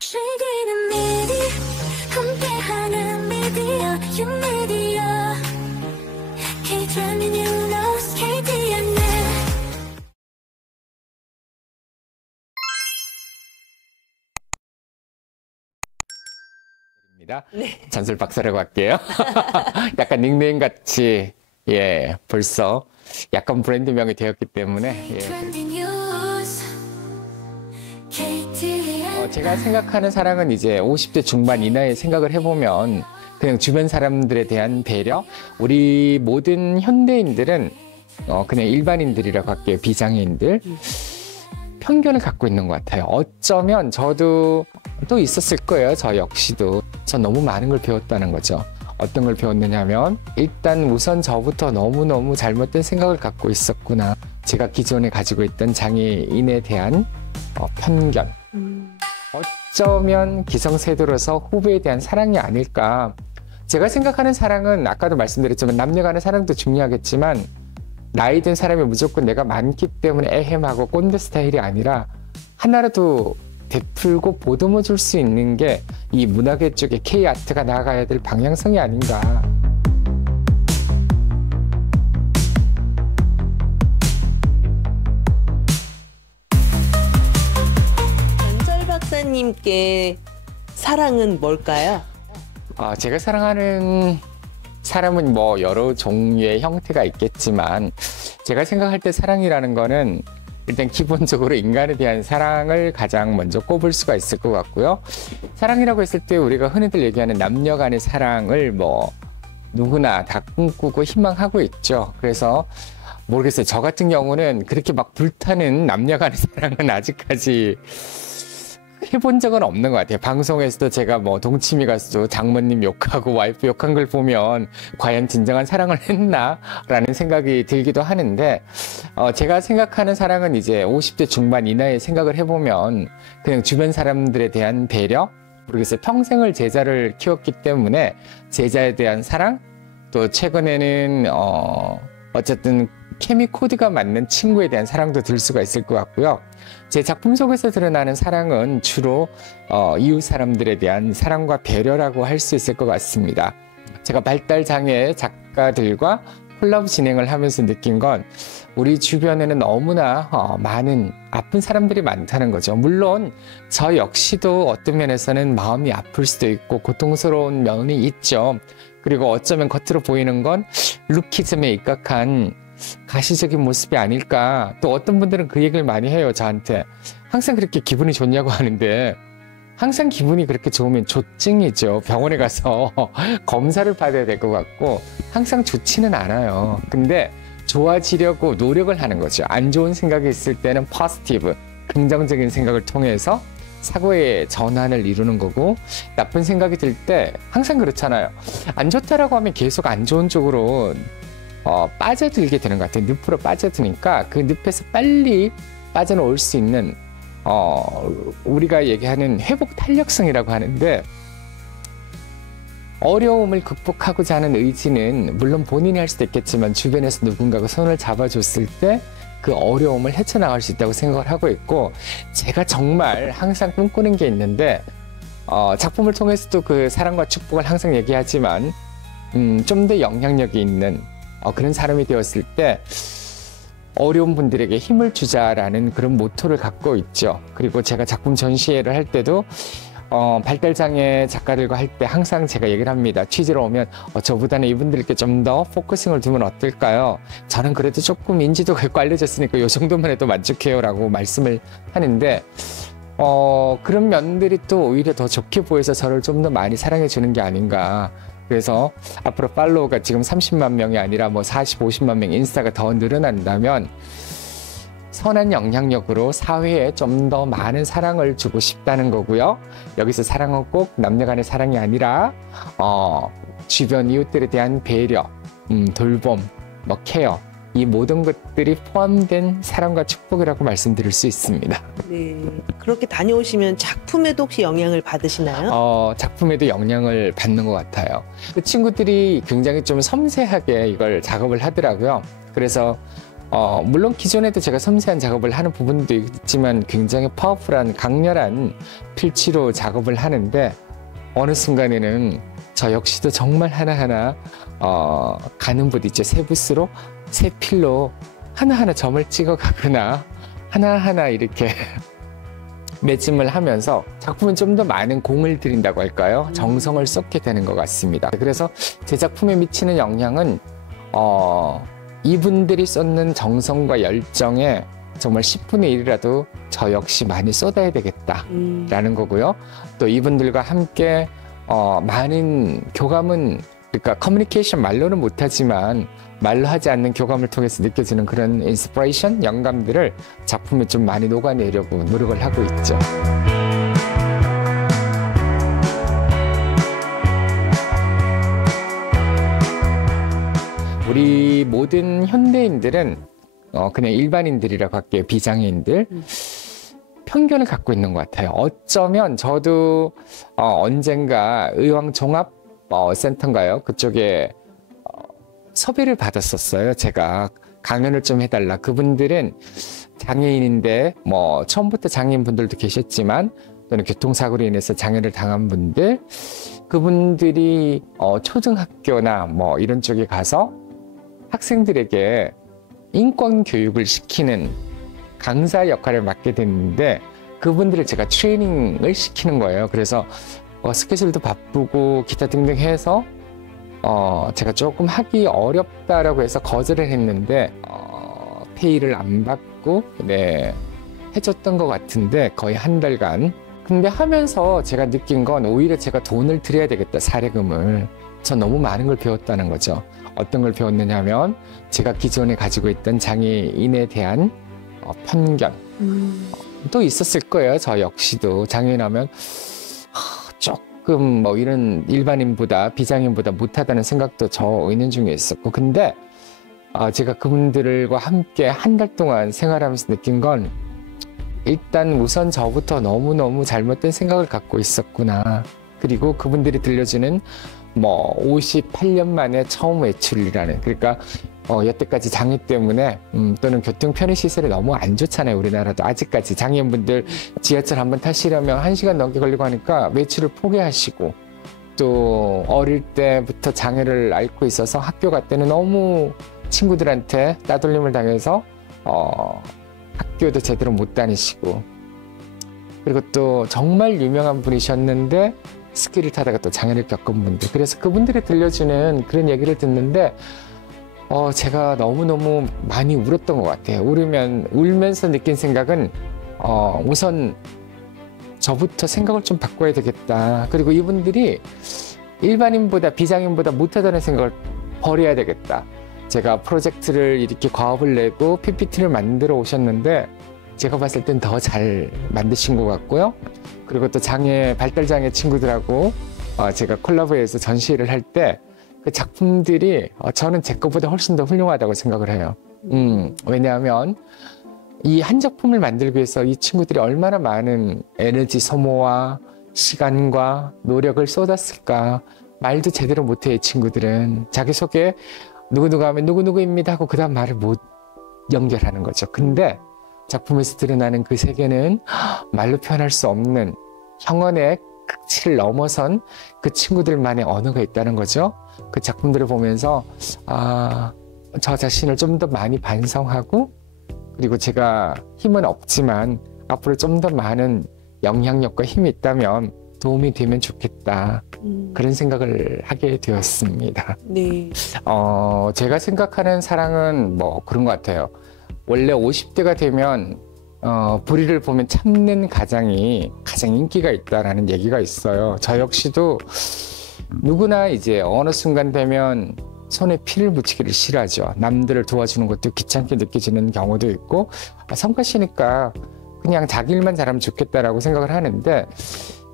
즐기는 미디 함께하는 미디어 유미디어 K-drama 뉴스 KTN 네. 전술 박사라고 할게요. 약간 닉네임 같이 벌써 약간 브랜드명이 되었기 때문에 제가 생각하는 사랑은 이제 50대 중반 이나의 생각을 해보면 그냥 주변 사람들에 대한 배려. 우리 모든 현대인들은 그냥 일반인들이라고 할게요. 비장애인들. 편견을 갖고 있는 것 같아요. 어쩌면 저도 또 있었을 거예요. 저 역시도. 전 너무 많은 걸 배웠다는 거죠. 어떤 걸 배웠느냐면 일단 우선 저부터 너무너무 잘못된 생각을 갖고 있었구나. 제가 기존에 가지고 있던 장애인에 대한 편견. 어쩌면 기성세대로서 후배에 대한 사랑이 아닐까. 제가 생각하는 사랑은 아까도 말씀드렸지만 남녀 간의 사랑도 중요하겠지만 나이 든 사람이 무조건 내가 많기 때문에 애헴하고 꼰대 스타일이 아니라 하나라도 베풀고 보듬어 줄 수 있는 게 이 문화계 쪽에 K-아트가 나아가야 될 방향성이 아닌가. 전설 박사님께 사랑은 뭘까요? 제가 사랑하는 사람은 뭐 여러 종류의 형태가 있겠지만 제가 생각할 때 사랑이라는 거는 일단 기본적으로 인간에 대한 사랑을 가장 먼저 꼽을 수가 있을 것 같고요. 사랑이라고 했을 때 우리가 흔히들 얘기하는 남녀 간의 사랑을 뭐 누구나 다 꿈꾸고 희망하고 있죠. 그래서 모르겠어요. 저 같은 경우는 그렇게 막 불타는 남녀 간의 사랑은 아직까지 해본 적은 없는 것 같아요. 방송에서도 제가 뭐 동치미 가수도 장모님 욕하고 와이프 욕한 걸 보면 과연 진정한 사랑을 했나? 라는 생각이 들기도 하는데 제가 생각하는 사랑은 이제 50대 중반 이나의 생각을 해보면 그냥 주변 사람들에 대한 배려? 모르겠어요. 평생을 제자를 키웠기 때문에 제자에 대한 사랑? 또 최근에는 어쨌든 케미 코드가 맞는 친구에 대한 사랑도 들 수가 있을 것 같고요. 제 작품 속에서 드러나는 사랑은 주로 이웃 사람들에 대한 사랑과 배려라고 할 수 있을 것 같습니다. 제가 발달장애 작가들과 콜라보 진행을 하면서 느낀 건 우리 주변에는 너무나 많은 아픈 사람들이 많다는 거죠. 물론 저 역시도 어떤 면에서는 마음이 아플 수도 있고 고통스러운 면이 있죠. 그리고 어쩌면 겉으로 보이는 건 루키즘에 입각한 가시적인 모습이 아닐까. 또 어떤 분들은 그 얘기를 많이 해요. 저한테 항상 그렇게 기분이 좋냐고 하는데 항상 기분이 그렇게 좋으면 조증이죠. 병원에 가서 검사를 받아야 될 것 같고 항상 좋지는 않아요. 근데 좋아지려고 노력을 하는 거죠. 안 좋은 생각이 있을 때는 포지티브, 긍정적인 생각을 통해서 사고의 전환을 이루는 거고 나쁜 생각이 들 때 항상 그렇잖아요. 안 좋다라고 하면 계속 안 좋은 쪽으로 빠져들게 되는 것 같아요. 늪으로 빠져드니까 그 늪에서 빨리 빠져나올 수 있는 우리가 얘기하는 회복 탄력성이라고 하는데 어려움을 극복하고자 하는 의지는 물론 본인이 할 수도 있겠지만 주변에서 누군가가 손을 잡아줬을 때 그 어려움을 헤쳐나갈 수 있다고 생각을 하고 있고 제가 정말 항상 꿈꾸는 게 있는데 작품을 통해서도 그 사랑과 축복을 항상 얘기하지만 좀 더 영향력이 있는 그런 사람이 되었을 때 어려운 분들에게 힘을 주자라는 그런 모토를 갖고 있죠. 그리고 제가 작품 전시회를 할 때도 발달장애 작가들과 할 때 항상 제가 얘기를 합니다. 취재로 오면 저보다는 이분들께 좀 더 포커싱을 두면 어떨까요? 저는 그래도 조금 인지도가 있고 알려졌으니까 이 정도만 해도 만족해요 라고 말씀을 하는데 그런 면들이 또 오히려 더 좋게 보여서 저를 좀 더 많이 사랑해 주는 게 아닌가. 그래서 앞으로 팔로워가 지금 30만 명이 아니라 뭐 40, 50만 명 인스타가 더 늘어난다면 선한 영향력으로 사회에 좀 더 많은 사랑을 주고 싶다는 거고요. 여기서 사랑은 꼭 남녀 간의 사랑이 아니라 주변 이웃들에 대한 배려, 돌봄, 뭐 케어 이 모든 것들이 포함된 사랑과 축복이라고 말씀드릴 수 있습니다. 네, 그렇게 다녀오시면 작품에도 혹시 영향을 받으시나요? 작품에도 영향을 받는 것 같아요. 그 친구들이 굉장히 좀 섬세하게 이걸 작업을 하더라고요. 그래서 물론 기존에도 제가 섬세한 작업을 하는 부분도 있지만 굉장히 파워풀한 강렬한 필치로 작업을 하는데 어느 순간에는 저 역시도 정말 하나하나 가는 붓 있죠. 새 붓으로 새 필로 하나하나 점을 찍어 가거나 하나하나 이렇게 매짐을 하면서 작품은 좀 더 많은 공을 들인다고 할까요? 정성을 쏟게 되는 것 같습니다. 그래서 제 작품에 미치는 영향은 이분들이 쏟는 정성과 열정에 정말 10분의 1이라도 저 역시 많이 쏟아야 되겠다라는 거고요. 또 이분들과 함께 많은 교감은, 그러니까 커뮤니케이션 말로는 못하지만 말로 하지 않는 교감을 통해서 느껴지는 그런 인스피레이션, 영감들을 작품에 좀 많이 녹아내려고 노력을 하고 있죠. 우리 모든 현대인들은 그냥 일반인들이라고 할게요. 비장애인들. 편견을 갖고 있는 것 같아요. 어쩌면 저도 언젠가 의왕종합센터인가요? 그쪽에 섭외를 받았었어요. 제가 강연을 좀 해달라. 그분들은 장애인인데 뭐 처음부터 장애인 분들도 계셨지만 또는 교통사고로 인해서 장애를 당한 분들, 그분들이 초등학교나 뭐 이런 쪽에 가서 학생들에게 인권 교육을 시키는 강사 역할을 맡게 됐는데 그분들을 제가 트레이닝을 시키는 거예요. 그래서 스케줄도 바쁘고 기타 등등 해서 제가 조금 하기 어렵다라고 해서 거절을 했는데 페이를 안 받고 해줬던 것 같은데 거의 한 달간. 근데 하면서 제가 느낀 건 오히려 제가 돈을 드려야 되겠다, 사례금을. 전 너무 많은 걸 배웠다는 거죠. 어떤 걸 배웠느냐 하면 제가 기존에 가지고 있던 장애인에 대한 편견 또 있었을 거예요. 저 역시도 장애인하면 조금 뭐 이런 일반인보다 비장애인보다 못하다는 생각도 저 있는 중에 있었고, 근데 제가 그분들과 함께 한 달 동안 생활하면서 느낀 건 일단 우선 저부터 너무너무 잘못된 생각을 갖고 있었구나. 그리고 그분들이 들려주는 뭐 58년 만에 처음 외출이라는, 그러니까 여태까지 장애 때문에 또는 교통 편의 시설이 너무 안 좋잖아요. 우리나라도 아직까지 장애인분들 지하철 한번 타시려면 1시간 넘게 걸리고 하니까 외출을 포기하시고, 또 어릴 때부터 장애를 앓고 있어서 학교 갈 때는 너무 친구들한테 따돌림을 당해서 학교도 제대로 못 다니시고, 그리고 또 정말 유명한 분이셨는데 스키를 타다가 또 장애를 겪은 분들, 그래서 그분들이 들려주는 그런 얘기를 듣는데 제가 너무너무 많이 울었던 것 같아요. 울면서 느낀 생각은 우선 저부터 생각을 좀 바꿔야 되겠다. 그리고 이분들이 일반인보다 비장애인보다 못하다는 생각을 버려야 되겠다. 제가 프로젝트를 이렇게 과업을 내고 PPT를 만들어 오셨는데 제가 봤을 땐 더 잘 만드신 것 같고요. 그리고 또 발달장애 친구들하고 제가 콜라보해서 전시회를 할 때 그 작품들이 저는 제 것보다 훨씬 더 훌륭하다고 생각을 해요. 왜냐하면 이 한 작품을 만들기 위해서 이 친구들이 얼마나 많은 에너지 소모와 시간과 노력을 쏟았을까. 말도 제대로 못해, 이 친구들은. 자기소개 누구누구 하면 누구누구입니다 하고 그 다음 말을 못 연결하는 거죠. 근데 작품에서 드러나는 그 세계는 말로 표현할 수 없는 형언의 극치를 넘어선 그 친구들만의 언어가 있다는 거죠. 그 작품들을 보면서 저 자신을 좀 더 많이 반성하고, 그리고 제가 힘은 없지만 앞으로 좀 더 많은 영향력과 힘이 있다면 도움이 되면 좋겠다. 그런 생각을 하게 되었습니다. 네. 제가 생각하는 사랑은 뭐 그런 것 같아요. 원래 50대가 되면 불의를 보면 참는 가장이 가장 인기가 있다라는 얘기가 있어요. 저 역시도 누구나 이제 어느 순간 되면 손에 피를 묻히기를 싫어하죠. 남들을 도와주는 것도 귀찮게 느껴지는 경우도 있고, 성가시니까 그냥 자기 일만 잘하면 좋겠다라고 생각을 하는데,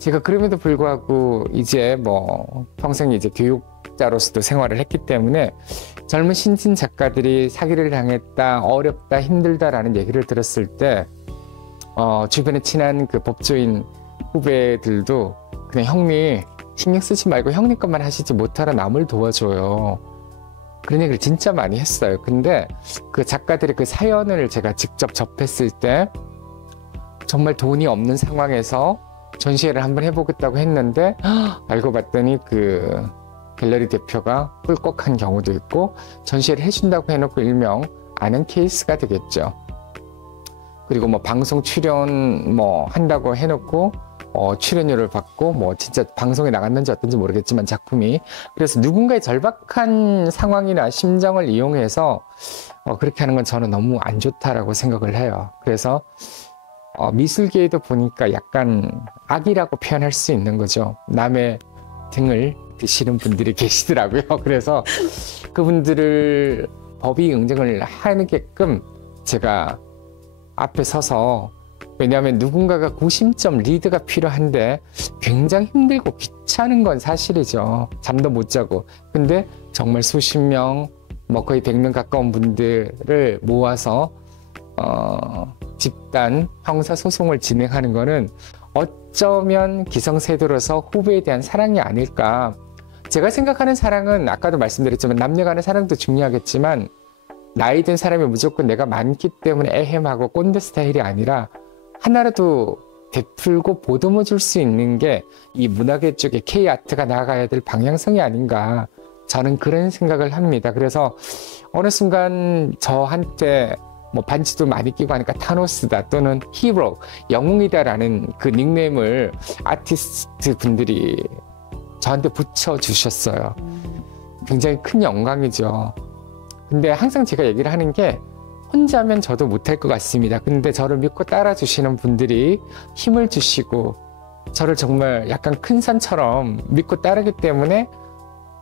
제가 그럼에도 불구하고 이제 뭐 평생 이제 교육자로서도 생활을 했기 때문에 젊은 신진 작가들이 사기를 당했다, 어렵다, 힘들다라는 얘기를 들었을 때 주변에 친한 그 법조인 후배들도 그냥 형님 신경 쓰지 말고 형님 것만 하시지 못하라 남을 도와줘요. 그런 얘기를 진짜 많이 했어요. 근데 그 작가들의 그 사연을 제가 직접 접했을 때 정말 돈이 없는 상황에서 전시회를 한번 해보겠다고 했는데 알고 봤더니 그 갤러리 대표가 꿀꺽한 경우도 있고 전시회를 해준다고 해놓고 일명 아는 케이스가 되겠죠. 그리고 뭐 방송 출연 뭐 한다고 해놓고 출연료를 받고 뭐 진짜 방송에 나갔는지 어떤지 모르겠지만 작품이 그래서 누군가의 절박한 상황이나 심정을 이용해서 그렇게 하는 건 저는 너무 안 좋다라고 생각을 해요. 그래서 미술계에도 보니까 약간 악이라고 표현할 수 있는 거죠. 남의 등을 드시는 분들이 계시더라고요. 그래서 그분들을 법이 응징을 하게끔 제가 앞에 서서 왜냐하면 누군가가 구심점 리드가 필요한데 굉장히 힘들고 귀찮은 건 사실이죠. 잠도 못 자고. 근데 정말 수십 명, 뭐 거의 100명 가까운 분들을 모아서 집단 형사소송을 진행하는 거는 어쩌면 기성세대로서 후배에 대한 사랑이 아닐까. 제가 생각하는 사랑은 아까도 말씀드렸지만 남녀 간의 사랑도 중요하겠지만 나이 든 사람이 무조건 내가 많기 때문에 애헴하고 꼰대 스타일이 아니라 하나라도 베풀고 보듬어 줄 수 있는 게 이 문화계 쪽에 K아트가 나아가야 될 방향성이 아닌가 저는 그런 생각을 합니다. 그래서 어느 순간 저한테 뭐 반지도 많이 끼고 하니까 타노스다 또는 히로, 영웅이다라는 그 닉네임을 아티스트 분들이 저한테 붙여주셨어요. 굉장히 큰 영광이죠. 근데 항상 제가 얘기를 하는 게 혼자면 저도 못할 것 같습니다. 근데 저를 믿고 따라주시는 분들이 힘을 주시고 저를 정말 약간 큰 산처럼 믿고 따르기 때문에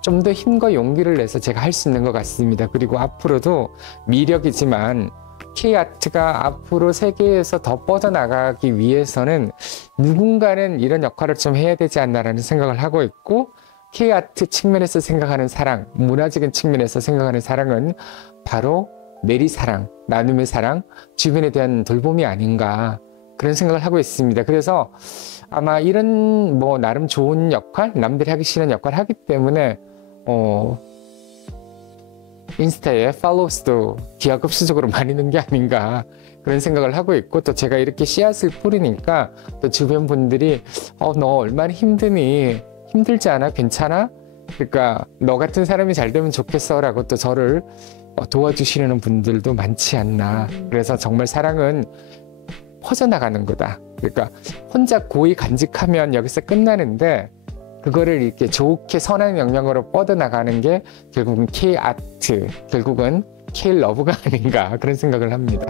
좀 더 힘과 용기를 내서 제가 할 수 있는 것 같습니다. 그리고 앞으로도 미력이지만 K아트가 앞으로 세계에서 더 뻗어나가기 위해서는 누군가는 이런 역할을 좀 해야 되지 않나라는 생각을 하고 있고 K아트 측면에서 생각하는 사랑, 문화적인 측면에서 생각하는 사랑은 바로 내리사랑, 나눔의 사랑, 주변에 대한 돌봄이 아닌가 그런 생각을 하고 있습니다. 그래서 아마 이런 뭐 나름 좋은 역할, 남들이 하기 싫은 역할을 하기 때문에 인스타에 팔로우스도 기하급수적으로 많이 는 게 아닌가 그런 생각을 하고 있고 또 제가 이렇게 씨앗을 뿌리니까 또 주변 분들이 너 얼마나 힘드니? 힘들지 않아? 괜찮아? 그러니까 너 같은 사람이 잘 되면 좋겠어 라고 또 저를 도와주시는 분들도 많지 않나. 그래서 정말 사랑은 퍼져나가는 거다. 그러니까 혼자 고이 간직하면 여기서 끝나는데 그거를 이렇게 좋게 선한 영향으로 뻗어나가는 게 결국은 K아트, 결국은 K러브가 아닌가 그런 생각을 합니다.